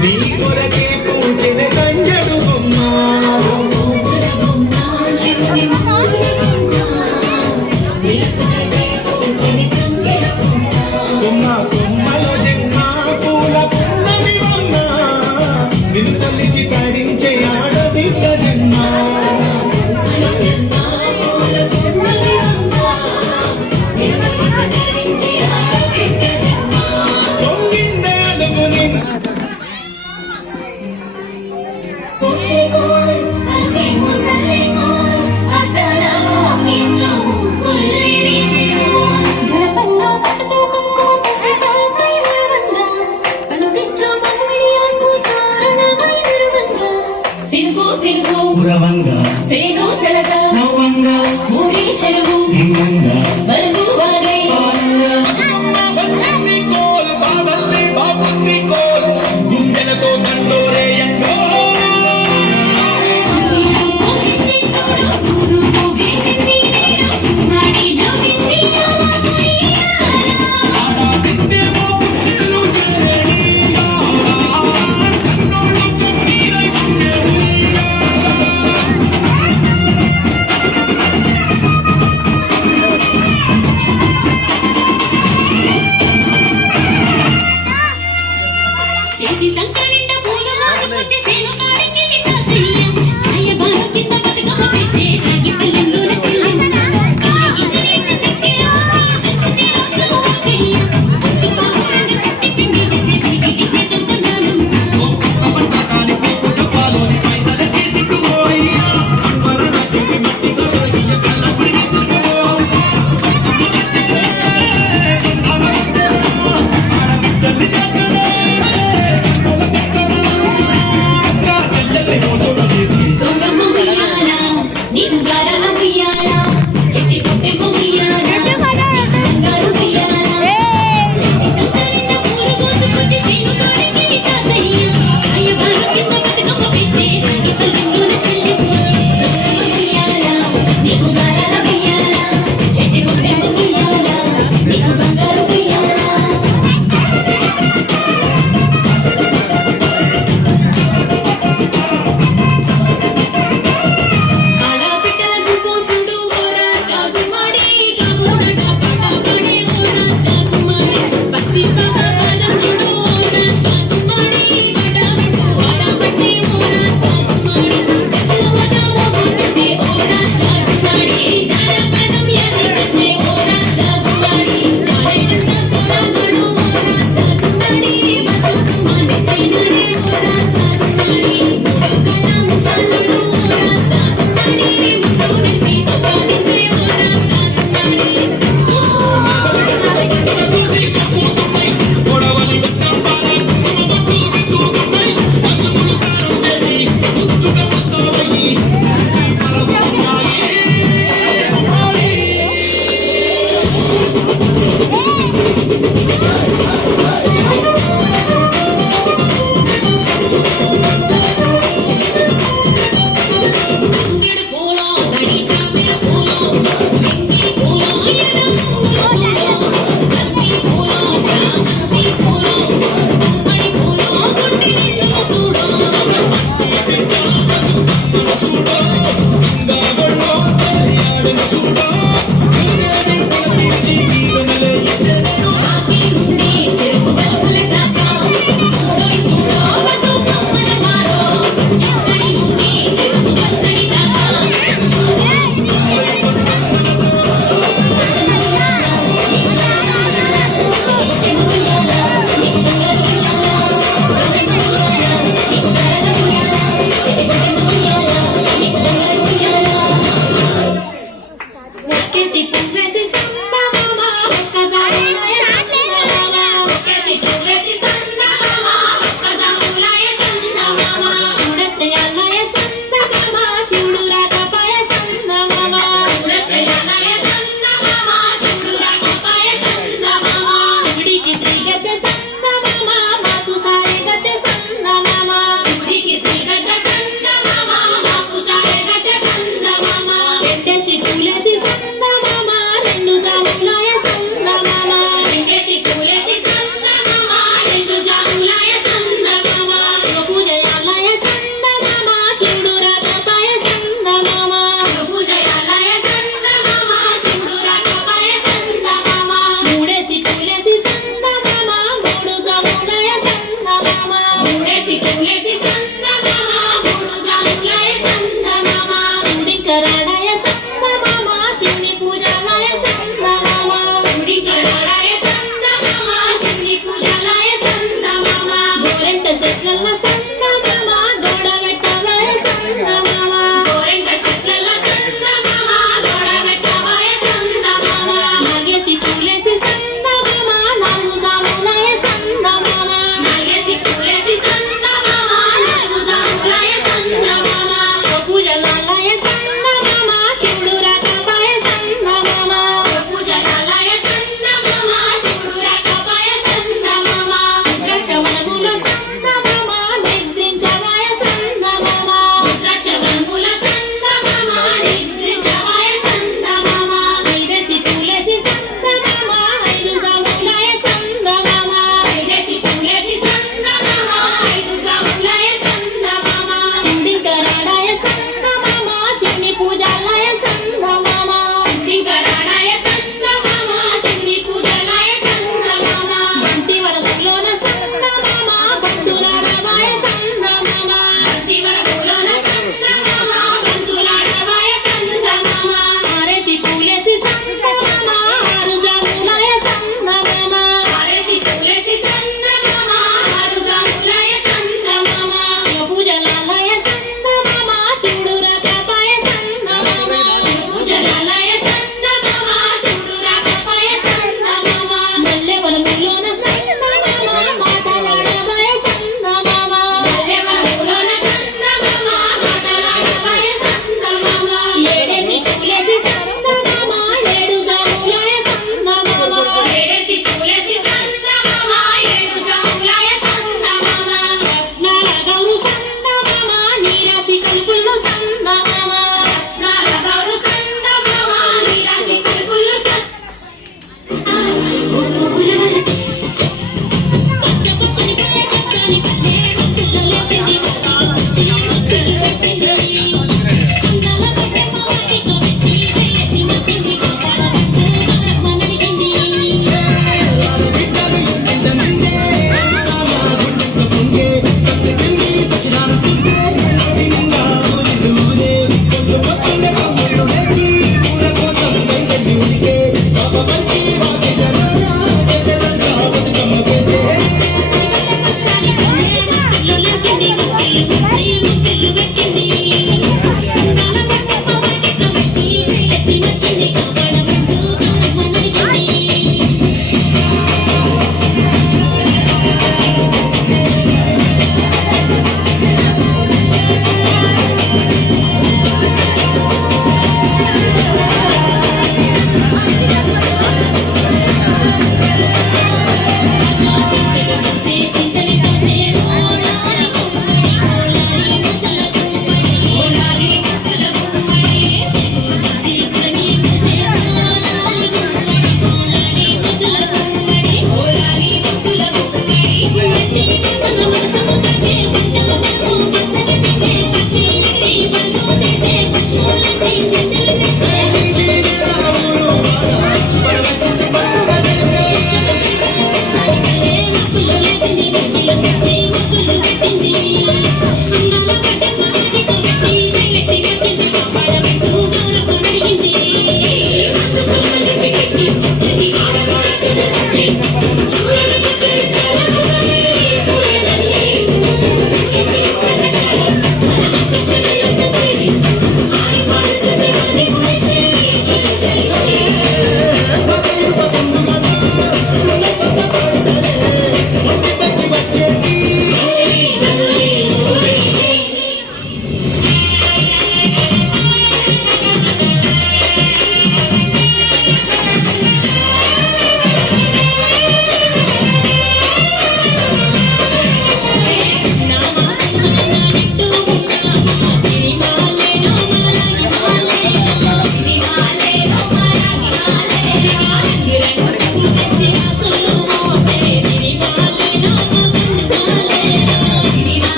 నీ కొరకే పూచిన కంజడు బొమ్మ కొమ్మ కొమ్మలో జన్మ పూల పున్నమి బొమ్మ నిన్ను కొలిచి తరించే ఆడబిడ్డ జన్మ పురవంగా సేను సెలక నవ్వంగా ఊరి చెరువు ఇంగంగా బరుగు వాగై వచ్చింది కోల్ బాదల్లి బాబుంది కోల్ గుండెలతో దండోరే ఎండో పోసింది సోడు పూలు వేసింది నేను మాడి నవ్వింది ఆడా బిడ్డేమో పుట్టిల్లు చేరేది కన్నోళ్ళు కన్నీరై ఉండేది చేసి సంసారింట పూలు వాసుకొచ్చి సేను కాడికి తాతయ్య సాయబాను కింద బతుకమ్మ పెంచే తాగి పల్లెల్లోన చెల్లెమ్మ గిరిగిరి చెక్కిన చెక్కిన వాకయ్య చెట్టు పాపండి సత్తి పిండి చేసే తిరిగి చేతులుతున్నాను కాలి పూట పాలోని పైసలు తీసుకుపోయ్యా వరన చెప్పి మట్టితో ఇయ్య కళ్ళ గుడికి తిరుగుపో ఆడబిడ్డల్ని చేతనే గౌరమ్మ ఉయ్యాల నీకు గారాల ఉయ్యాల చిట్టి కొట్టెమ్మ ఉయ్యాల బంగారు ఉయ్యాల సంసారింట పూలు కోసుకొచ్చి సేను కాడికి తాతయ్య సాయబాను కింద బతుకమ్మ పెంచే తాగి పల్లెల్లోన చెల్లెమ్మ ఉయ్యాల నీకు గారాల ఉయ్యాల చిట్టి కొట్టెమ్మ ఉయ్యాల నీకు బంగారు ఉయ్యాల కన్నా